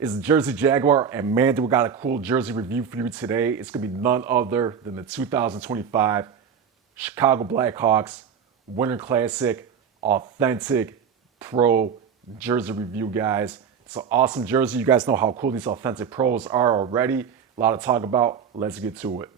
It's Jersey Jaguar, and man, we got a cool jersey review for you today. It's going to be none other than the 2025 Chicago Blackhawks Winter Classic Authentic Pro jersey review, guys. It's an awesome jersey. You guys know how cool these Authentic Pros are already. A lot to talk about. Let's get to it.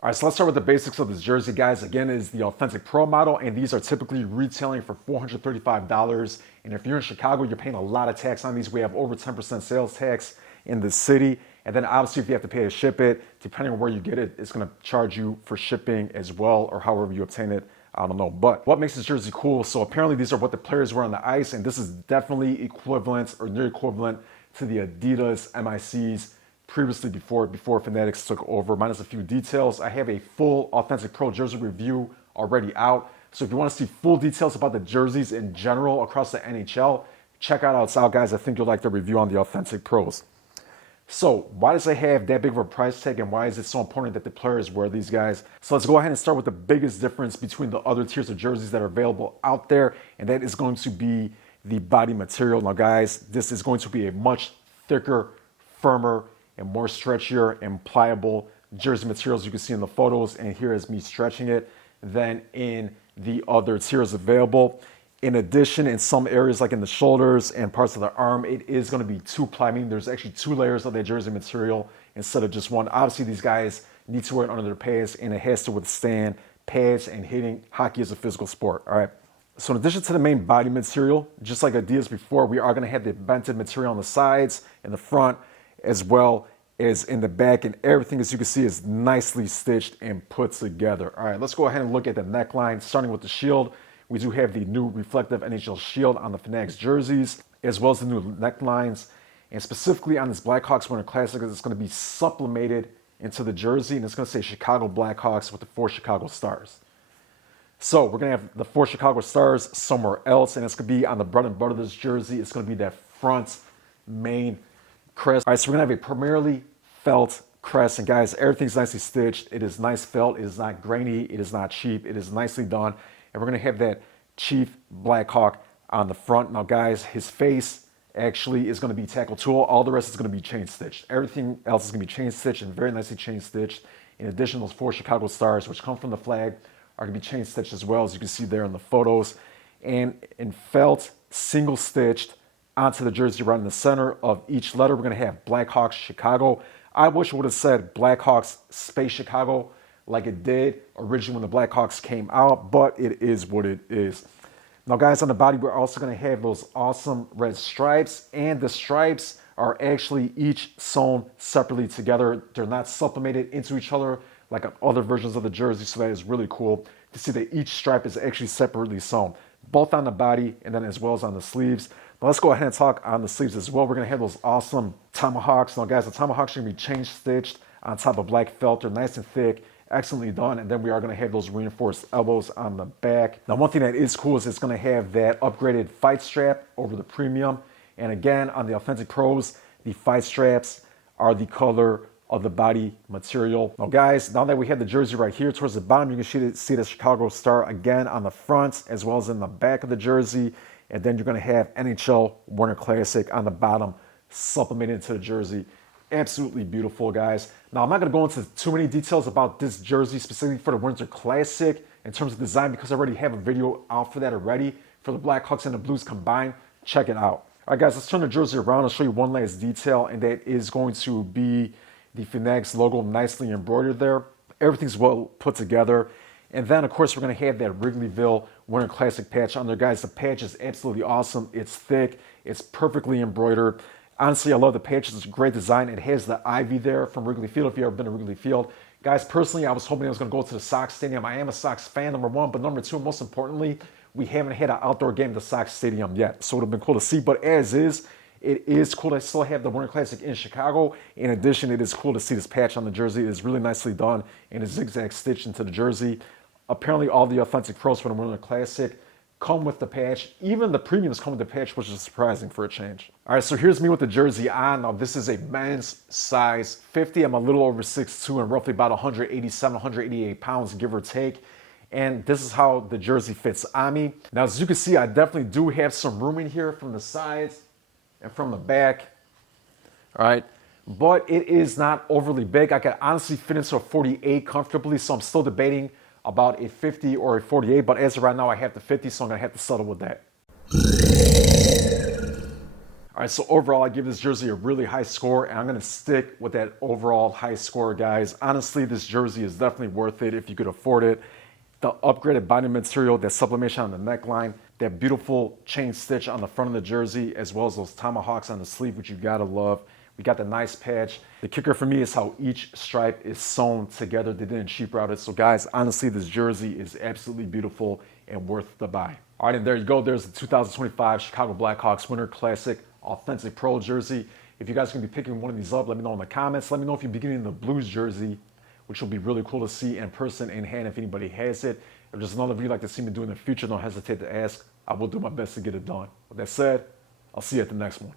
All right, so let's start with the basics of this jersey, guys. Again, it is the Authentic Pro model, and these are typically retailing for $435. And if you're in Chicago, you're paying a lot of tax on these. We have over 10% sales tax in the city. And then obviously, if you have to pay to ship it, depending on where you get it, it's going to charge you for shipping as well, or however you obtain it. I don't know. But what makes this jersey cool? So apparently, these are what the players wear on the ice, and this is definitely equivalent or near equivalent to the Adidas MICs previously before Fanatics took over, minus a few details. I have a full Authentic Pro jersey review already out. So if you want to see full details about the jerseys in general across the NHL, check out how it's out, guys. I think you'll like the review on the Authentic Pros. So why does it have that big of a price tag, and why is it so important that the players wear these, guys? So let's go ahead and start with the biggest difference between the other tiers of jerseys that are available out there, and that is going to be the body material. Now, guys, this is going to be a much thicker, firmer, and more stretchier and pliable jersey materials you can see in the photos, and here is me stretching it, than in the other tiers available. In addition, in some areas like in the shoulders and parts of the arm, it is going to be two-ply, meaning there's actually two layers of that jersey material instead of just one. Obviously, these guys need to wear it under their pads, and it has to withstand pads and hitting. Hockey is a physical sport, all right? So in addition to the main body material, just like Adidas before, we are going to have the vented material on the sides and the front, as well as in the back, and everything, as you can see, is nicely stitched and put together. All right, let's go ahead and look at the neckline, starting with the shield. We do have the new reflective NHL shield on the Fanatics jerseys, as well as the new necklines. And specifically on this Blackhawks Winter Classic, it's going to be sublimated into the jersey, and it's going to say Chicago Blackhawks with the 4 Chicago stars. So we're going to have the 4 Chicago stars somewhere else, and it's going to be on the bread and butter of this jersey. It's going to be that front main crest. All right, so we're going to have a primarily felt crest, and guys, everything's nicely stitched. It is nice felt. It is not grainy. It is not cheap. It is nicely done. And we're going to have that Chief Blackhawk on the front. Now, guys, his face actually is going to be tackle tool. All the rest is going to be chain stitched. Everything else is going to be chain stitched and very nicely chain stitched. In addition, those 4 Chicago stars, which come from the flag, are going to be chain stitched as well, as you can see there in the photos. And in felt, single stitched onto the jersey right in the center of each letter, we're going to have Blackhawks Chicago. I wish it would have said Blackhawks Space Chicago like it did originally when the Blackhawks came out, but it is what it is. Now, guys, on the body, we're also going to have those awesome red stripes, and the stripes are actually each sewn separately together. They're not sublimated into each other like on other versions of the jersey, so that is really cool to see that each stripe is actually separately sewn, both on the body and then as well as on the sleeves. Now let's go ahead and talk on the sleeves as well. We're going to have those awesome tomahawks. Now, guys, the tomahawks are going to be chain stitched on top of black felt. They're nice and thick, excellently done. And then we are going to have those reinforced elbows on the back. Now, one thing that is cool is it's going to have that upgraded fight strap over the premium. And again, on the Authentic Pros, the fight straps are the color of the body material. Now, guys, now that we have the jersey right here towards the bottom, you can see the Chicago star again on the front as well as in the back of the jersey. And then you're going to have NHL Winter Classic on the bottom, sublimated into the jersey. Absolutely beautiful, guys. Now, I'm not going to go into too many details about this jersey specifically for the Winter Classic in terms of design, because I already have a video out for that already for the Blackhawks and the Blues combined. Check it out. All right, guys, let's turn the jersey around. I'll show you one last detail, and that is going to be the Fanatics logo nicely embroidered there. Everything's well put together. And then, of course, we're going to have that Wrigleyville Winter Classic patch on there. Guys, the patch is absolutely awesome. It's thick. It's perfectly embroidered. Honestly, I love the patch. It's a great design. It has the ivy there from Wrigley Field, if you've ever been to Wrigley Field. Guys, personally, I was hoping I was going to go to the Sox Stadium. I am a Sox fan, number one. But number two, most importantly, we haven't had an outdoor game at the Sox Stadium yet. So it would have been cool to see. But as is, it is cool to still have the Winter Classic in Chicago. In addition, it is cool to see this patch on the jersey. It is really nicely done and it's zigzag stitched into the jersey. Apparently, all the Authentic Pros for the Winter Classic come with the patch. Even the premiums come with the patch, which is surprising for a change. All right, so here's me with the jersey on. Now, this is a men's size 50. I'm a little over 6'2" and roughly about 187, 188 pounds, give or take. And this is how the jersey fits on me. Now, as you can see, I definitely do have some room in here from the sides and from the back. All right. But it is not overly big. I could honestly fit into a 48 comfortably. So I'm still debating about a 50 or a 48. But as of right now, I have the 50. So I'm going to have to settle with that. All right, so overall, I give this jersey a really high score, and I'm going to stick with that overall high score, guys. Honestly, this jersey is definitely worth it if you could afford it. The upgraded binding material, that sublimation on the neckline, that beautiful chain stitch on the front of the jersey, as well as those tomahawks on the sleeve, which you got to love. We got the nice patch. The kicker for me is how each stripe is sewn together. They didn't cheap route it. So, guys, honestly, this jersey is absolutely beautiful and worth the buy. All right, and there you go. There's the 2025 Chicago Blackhawks Winter Classic Authentic Pro jersey. If you guys are going to be picking one of these up, let me know in the comments. Let me know if you're beginning the Blues jersey, which will be really cool to see in person, in hand, if anybody has it. If there's another video you'd like to see me do in the future, don't hesitate to ask. I will do my best to get it done. With that said, I'll see you at the next one.